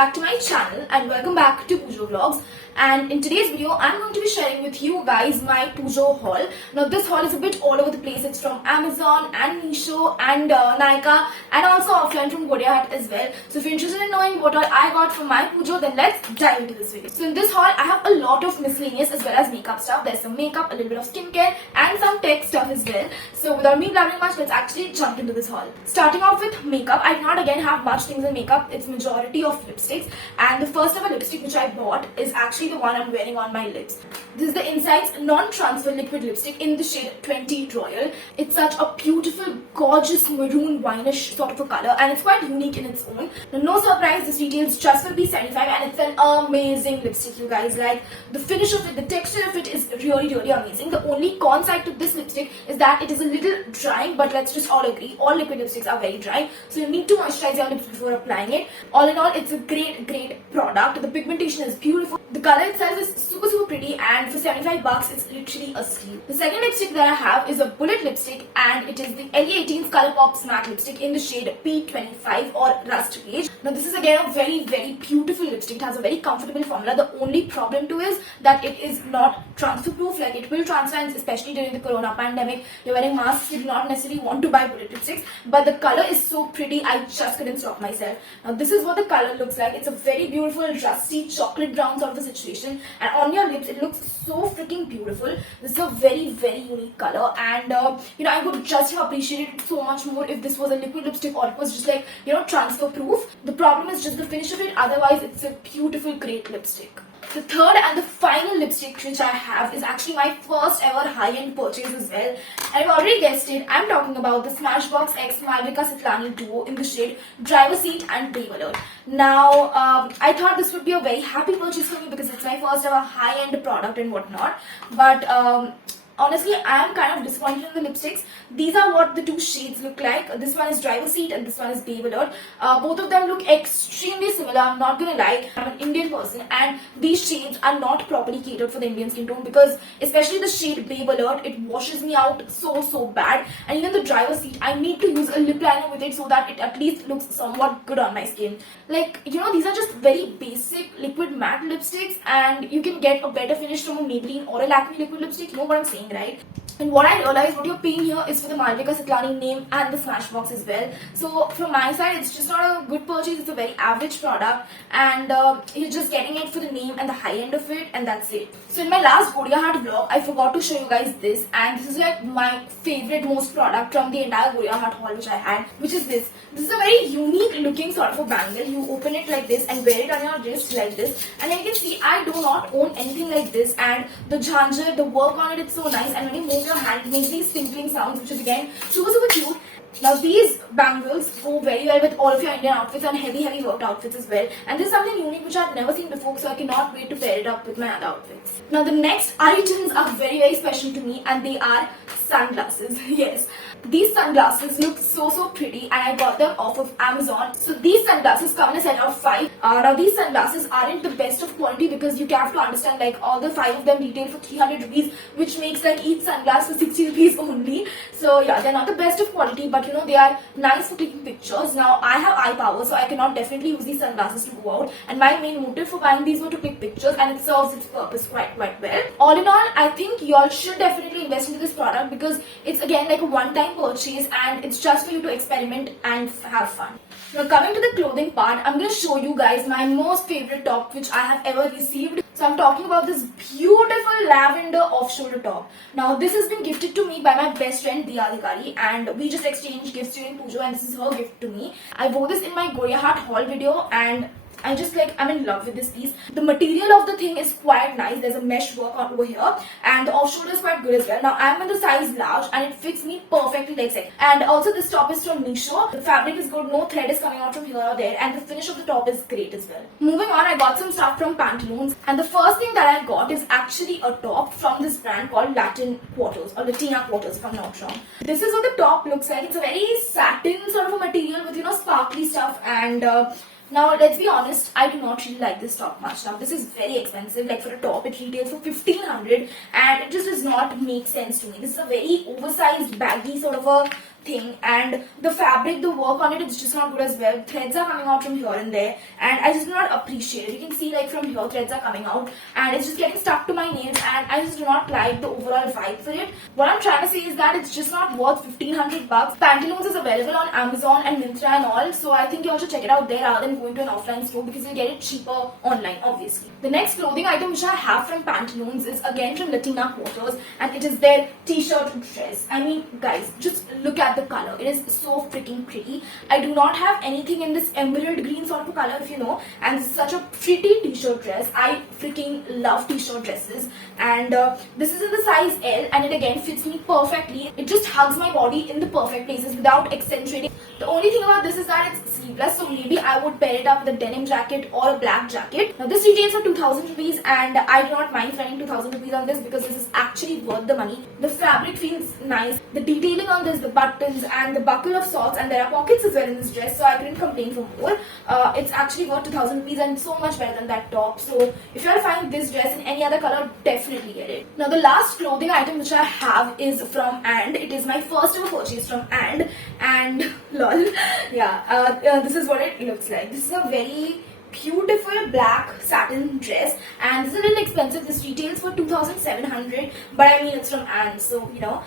back to my channel and welcome back to Poojovlogs. And in today's video, I'm going to be sharing with you guys my Poojo haul. Now this haul is a bit all over the place. It's from Amazon and Meesho and Nykaa and also offline from Wondershare as well. So if you're interested in knowing what all I got from my Poojo, then let's dive into this video. So in this haul, I have a lot of miscellaneous as well as makeup stuff. There's some makeup, a little bit of skincare and some tech stuff as well. So without me blabbering much, let's actually jump into this haul. Starting off with makeup, I do not again have much things in makeup. It's majority of lipsticks, and the first ever lipstick which I bought is actually the one I'm wearing on my lips. This is the Insight's non-transfer liquid lipstick in the shade 20 Royal. It's such a beautiful, gorgeous maroon wineish sort of a color, and it's quite unique in its own. Now, no surprise, this retails just for $75, and it's an amazing lipstick, you guys. Like, the finish of it, the texture of it is really amazing. The only con side to this lipstick is that it is a little drying, but let's just all agree, all liquid lipsticks are very dry, so you need to moisturize your lips before applying it. All in all, it's a great product. The pigmentation is beautiful. The color itself is super pretty, and for $75 it's literally a steal. The second lipstick that I have is a bullet lipstick, and it is the LE18's Colourpop's matte lipstick in the shade P25 or Rust Beige. Now this is again a very beautiful lipstick. It has a very comfortable formula. The only problem to is that it is not transfer proof. Like, it will transfer, especially during the corona pandemic. You're wearing masks, you do not necessarily want to buy bullet lipsticks, but the color is so pretty, I just couldn't stop myself. Now this is what the color looks like. It's a very beautiful rusty chocolate brown sort of a situation, and on your lips it looks so freaking beautiful. This is a very unique color, and I would just have appreciated it so much more if this was a liquid lipstick or it was just like, transfer proof. The problem is just the finish of it. Otherwise it's a beautiful, great lipstick. The third and the final lipstick which I have is actually my first ever high-end purchase as well. I've already guessed it. I'm talking about the Smashbox X Malvika Citlani Duo in the shade Driver Seat and Babe Alert. Now, I thought this would be a very happy purchase for me because it's my first ever high-end product and whatnot. But honestly, I am kind of disappointed in the lipsticks. These are what the two shades look like. This one is Driver Seat and this one is Babe Alert. Both of them look extremely similar. I'm not gonna lie. I'm an Indian person, and these shades are not properly catered for the Indian skin tone, because especially the shade Babe Alert, it washes me out so bad. And even the Driver Seat, I need to use a lip liner with it so that it at least looks somewhat good on my skin. Like, these are just very basic liquid matte lipsticks, and you can get a better finish from a Maybelline or a Lakme liquid lipstick. You know what I'm saying, right? And what I realized, what you're paying here is for the Malvika Citlani name and the Smashbox as well. So from my side, it's just not a good purchase. It's a very average product, and you're just getting it for the name and the high end of it, and that's it. So in my last Wondershare vlog, I forgot to show you guys this, and this is like my favorite most product from the entire Wondershare haul which I had, which is this. This is a very unique looking sort of a bangle. You open it like this and wear it on your wrist like this, and you can see I do not own anything like this, and the jhanjhar, the work on it, it's so nice, and when you move your hand, it makes these tinkling sounds, which is again super cute. Now these bangles go very well with all of your Indian outfits and heavy worked outfits as well. And this is something unique which I've never seen before, so I cannot wait to pair it up with my other outfits. Now the next items are very special to me, and they are sunglasses. Yes. These sunglasses look so pretty, and I got them off of Amazon. So these sunglasses come in a set of 5. Now these sunglasses aren't the best of quality, because you have to understand, like, all the 5 of them retail for 300 rupees, which makes like each sunglass for 60 rupees only. So yeah, they're not the best of quality, but they are nice for taking pictures. Now I have eye power, so I cannot definitely use these sunglasses to go out, and my main motive for buying these were to take pictures, and it serves its purpose quite well. All in all, I think y'all should definitely invest into this product, because it's again like a one-time purchase, and it's just for you to experiment and have fun. Now coming to the clothing part, I'm going to show you guys my most favorite top which I have ever received. So I'm talking about this beautiful lavender off-shoulder top. Now this has been gifted to me by my best friend Diya, and we just exchanged gifts during Poojo, and this is her gift to me. I wore this in my Wondershare haul video, and I'm in love with this piece. The material of the thing is quite nice. There's a mesh work over here, and the off shoulder is quite good as well. Now I'm in the size large, and it fits me perfectly like so. And also this top is from Meesho. The fabric is good, no thread is coming out from here or there, and the finish of the top is great as well. Moving on, I got some stuff from Pantaloons, and the first thing that I got is actually a top from this brand called Latina Quarters if I'm not wrong. This is what the top looks like. It's a very satin sort of a material with sparkly stuff, and Now, let's be honest, I do not really like this top much. Now, this is very expensive. Like for a top, it retails for 1500 and it just does not make sense to me. This is a very oversized, baggy sort of a thing, and the fabric, the work on it is just not good as well. Threads are coming out from here and there, and I just do not appreciate it. You can see like from here threads are coming out and it's just getting stuck to my nails, and I just do not like the overall vibe for it. What I'm trying to say is that it's just not worth 1500 bucks. Pantaloons is available on Amazon and Myntra and all, so I think you all should check it out there rather than going to an offline store, because you'll get it cheaper online obviously. The next clothing item which I have from Pantaloons is again from Latina Quarters, and it is their t-shirt dress. I mean guys, just look at the color. It is so freaking pretty. I do not have anything in this emerald green sort of a color, if you know, and this is such a pretty t-shirt dress. I freaking love t-shirt dresses, and this is in the size L, and it again fits me perfectly. It just hugs my body in the perfect places without accentuating. The only thing about this is that it's sleeveless, so maybe I would pair it up with a denim jacket or a black jacket. Now this retails for 2000 rupees, and I do not mind spending 2000 rupees on this because this is actually worth the money. The fabric feels nice. The detailing on this, the buttons and the buckle of sorts, and there are pockets as well in this dress, so I couldn't complain for more. It's actually worth 2000 rupees and so much better than that top. So if you want to find this dress in any other color, definitely get it. Now the last clothing item which I have is from And. It is my first ever purchase from and lol, yeah, this is what it looks like. This is a very beautiful black satin dress, and this is a little expensive. This retails for 2700, but I mean it's from And, so you know,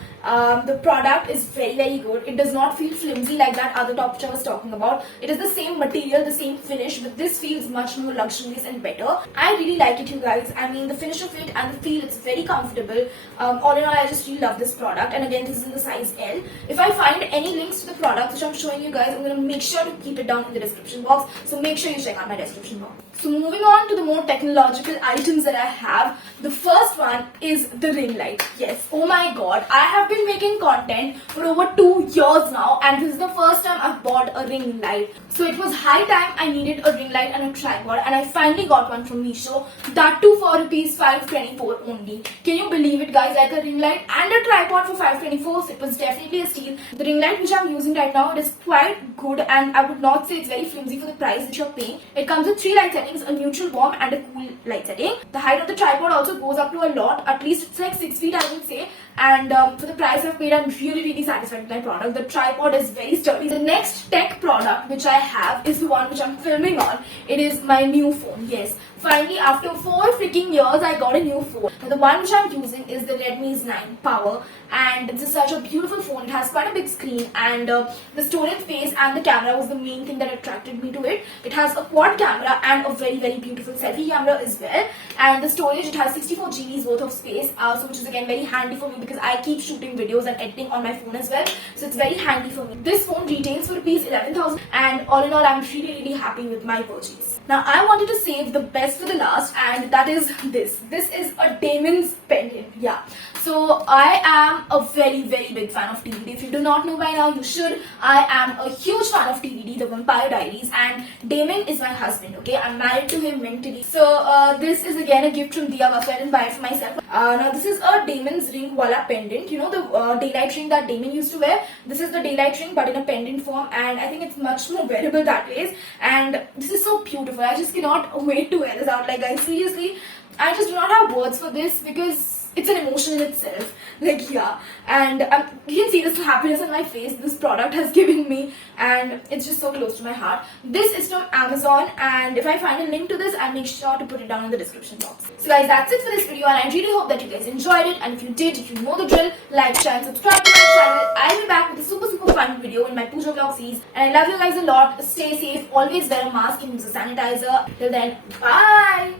the product is very good. It does not feel flimsy like that other top which I was talking about. It is the same material, the same finish, but this feels much more luxurious and better. I really like it, you guys. I mean the finish of it and the feel, it's very comfortable. All in all, I just really love this product, and again this is in the size L. If I find any links to the product which I'm showing you guys, I'm going to make sure to keep it down in the description box, so make sure you check out my description box. So moving on to the more technological items that I have, the first one is the ring light. Yes, oh my god, I have been making content for over 2 years now, and this is the first time I've bought a ring light. So it was high time I needed a ring light and a tripod, and I finally got one from Meesho. That too for rupees 524 only. Can you believe it, guys? Like a ring light and a tripod for 524. So it was definitely a steal. The ring light which I'm using right now, it is quite good, and I would not say it's very flimsy for the price that you're paying. It comes with 3 light settings, a neutral, warm and a cool light setting. The height of the tripod also goes up to a lot. At least it's like 6 feet, I would say. And for the price I've paid, I'm really satisfied with my product. The tripod is very sturdy. The next tech product which I have is the one which I'm filming on. It is my new phone. Yes, finally after 4 freaking years I got a new phone. Now the one which I'm using is the Redmi 9 Power, and this is such a beautiful phone. It has quite a big screen, and the storage space and the camera was the main thing that attracted me to it. It has a quad camera and a very beautiful selfie camera as well, and the storage, it has 64 GBs worth of space, so which is again very handy for me because I keep shooting videos and editing on my phone as well, so it's very handy for me. This phone retails for rupees 11,000, and all in all I'm really happy with my purchase. Now I wanted to save the best for the last, and that is this. This is a Damon's pendant. Yeah, so I am a very big fan of TVD. If you do not know by now, you should. I am a huge fan of TVD, The Vampire Diaries, and Damon is my husband. Okay, I'm married to him mentally. So this is again a gift from Dia. I didn't buy it for myself. Now this is a Damon's ring wala pendant. You know the daylight ring that Damon used to wear. This is the daylight ring, but in a pendant form, and I think it's much more wearable that way. And this is so beautiful. I just cannot wait to wear this out. Like guys, seriously, I just do not have words for this because it's an emotion in itself. Like yeah, and you can see this happiness on my face this product has given me, and it's just so close to my heart. This is from Amazon, and if I find a link to this, I'll make sure to put it down in the description box. So guys, that's it for this video, and I really hope that you guys enjoyed it. And if you did, if you know the drill, like, share and subscribe to my channel. I'll be back with a super fun video in my Poojovlogs series, and I love you guys a lot. Stay safe, always wear a mask and use a sanitizer. Till then, bye.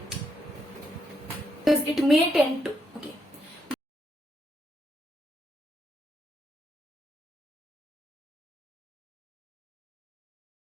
Because it may tend to